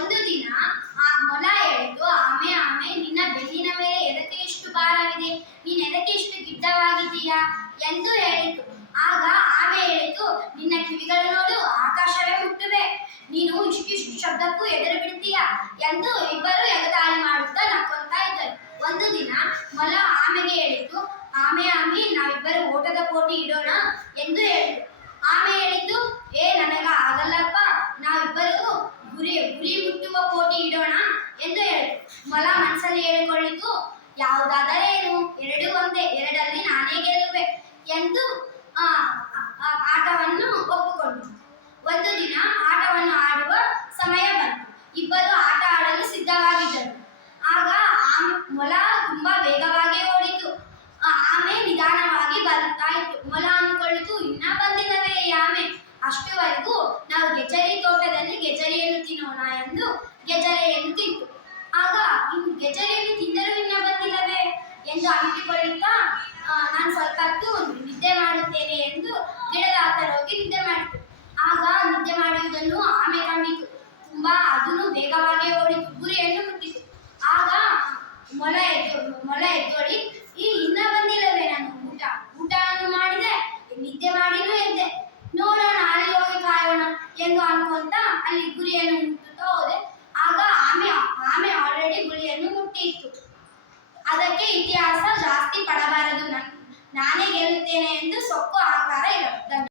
ಒಂದು ದಿನ ಆ ಮೊಲ ಹೇಳಿತು, ಆಮೆ ಆಮೆ, ನಿನ್ನ ಬೆನ್ನಿನ ಮೇಲೆ ಎದಕ್ಕೆ ಇಷ್ಟು ಭಾರವಿದೆ? ನೀನು ಎದಕ್ಕೆ ಇಷ್ಟು ಗಿಡ್ಡವಾಗಿದ್ದೀಯಾ ಎಂದು ಹೇಳಿತು. ಆಗ ಆಮೆ ಹೇಳಿತು, ನಿನ್ನ ಕಿವಿಗಳು ನೋಡು, ಆಕಾಶವೇ ಮುಟ್ಟುವೆ, ನೀನು ಇಷ್ಟಿಷ್ಟು ಶಬ್ದಕ್ಕೂ ಎದುರು ಬಿಡ್ತೀಯಾ ಎಂದು ಇಬ್ಬರು ಎಗತಾಳಿ ಮಾಡುತ್ತಾ ನಕ್ಕೊಂತಾ ಇದ್ದರು. ಒಂದು ದಿನ ಮೊಲ ಆಮೆಗೆ ಹೇಳಿತು, ಆಮೆ ಆಮೆ, ನಾವಿಬ್ಬರು ಓಟದ ಪೋಟಿ ಇಡೋಣ ಎಂದು ಹೇಳಿತು. ಆಮೆ ಹೇಳಿತು, ನನಗ ಆಗಲ್ಲಪ್ಪ, ನಾವಿಬ್ಬರು ಗುರಿ ಮುಟ್ಟುವ ಪೋಟಿ ಇಡೋಣ ಎಂದು ಹೇಳಿತು. ಮೊಲ ಮನಸ್ಸಲ್ಲಿ ಹೇಳಿಕೊಳ್ಳಿತು, ಯಾವುದಾದರೇನು, ಎರಡು ಒಂದೇ, ಎರಡರಲ್ಲಿ ನಾನೇ ಗೆಲ್ಲುವೆ ಎಂದು ಆಟವನ್ನು ಒಪ್ಪಿಕೊಂಡು ಒಂದು ದಿನ ಆಟವನ್ನು ಆಡುವ ಸಮಯ ಬಂತು. ಇಬ್ಬರು ಆಟ ಆಡಲು ಸಿದ್ಧವಾಗಿದ್ದರು. ಆಗ ಮೊಲ ತುಂಬಾ ವೇಗವಾಗಿ ಓಡಿತು, ಆಮೆ ನಿಧಾನವಾಗಿ ಬರುತ್ತಾ ಇತ್ತು. ಮೊಲ ಅಂದುಕೊಳ್ಳಿತು, ಇನ್ನ ಬಂದಿಲ್ಲವೇ ಈ ಆಮೆ, ಅಷ್ಟುವರೆಗೂ ನಾವು ಗೆಜರಿ ತೋಟದಲ್ಲಿ ಗೆಜರಿಯನ್ನು ತಿನ್ನೋಣ ಎಂದು ಗೆಜರಿಯನ್ನು ತಿಂತು. ಆಗ ಗೆಜರಿಯನ್ನು ತಿಂದರೂ ಇನ್ನ ಬಂದಿಲ್ಲವೇ ಎಂದು ಅಂದುಕೊಳ್ಳುತ್ತಾ ನಾನು ಸ್ವಲ್ಪ ಹೊತ್ತು ನಿದ್ದೆ ಮಾಡುತ್ತೇನೆ ಎಂದು ಗಿಡದ ಹತ್ತಿರ ಹೋಗಿ ನಿದ್ದೆ ಮಾಡಿತು. ಆಗ ನಿದ್ದೆ ಮಾಡುವುದನ್ನು ಆಮೆ ಕಂಡಿತು. ತುಂಬಾ ಅದನ್ನು ವೇಗವಾಗಿ ಓಡಿತು, ಗುರಿಯನ್ನು ಮುಟ್ಟಿತು. ಆಗ ಮೊಲ ಎದ್ದೋಡಿ, ಇನ್ನ ಬಂದಿಲ್ಲವೇ ನಾನು ಊಟವನ್ನು ಮಾಡಿದೆ, ನಿದ್ದೆ ಮಾಡಿನೂ ಎದ್ದೆ, ನೋಡೋಣ, ಅಲ್ಲಿ ಹೋಗಿ ಕಾಯೋಣ ಎಂದು ಅನ್ಕೊಂತ ಅಲ್ಲಿ ಗುರಿಯನ್ನು ಮುಟ್ಟುತ್ತಾ ಹೋದೆ. ಆಗ ಆಮೆ ಆಲ್ರೆಡಿ ಗುರಿಯನ್ನು ಮುಟ್ಟಿತ್ತು. ಅದಕ್ಕೆ ಇತಿಹಾಸ ಜಾಸ್ತಿ ಪಡಬಾರದು, ನಾನೇ ಗೆಲ್ಲುತ್ತೇನೆ ಎಂದು ಸೊಕ್ಕು ಆಕಾರ ಇರಬಹುದು.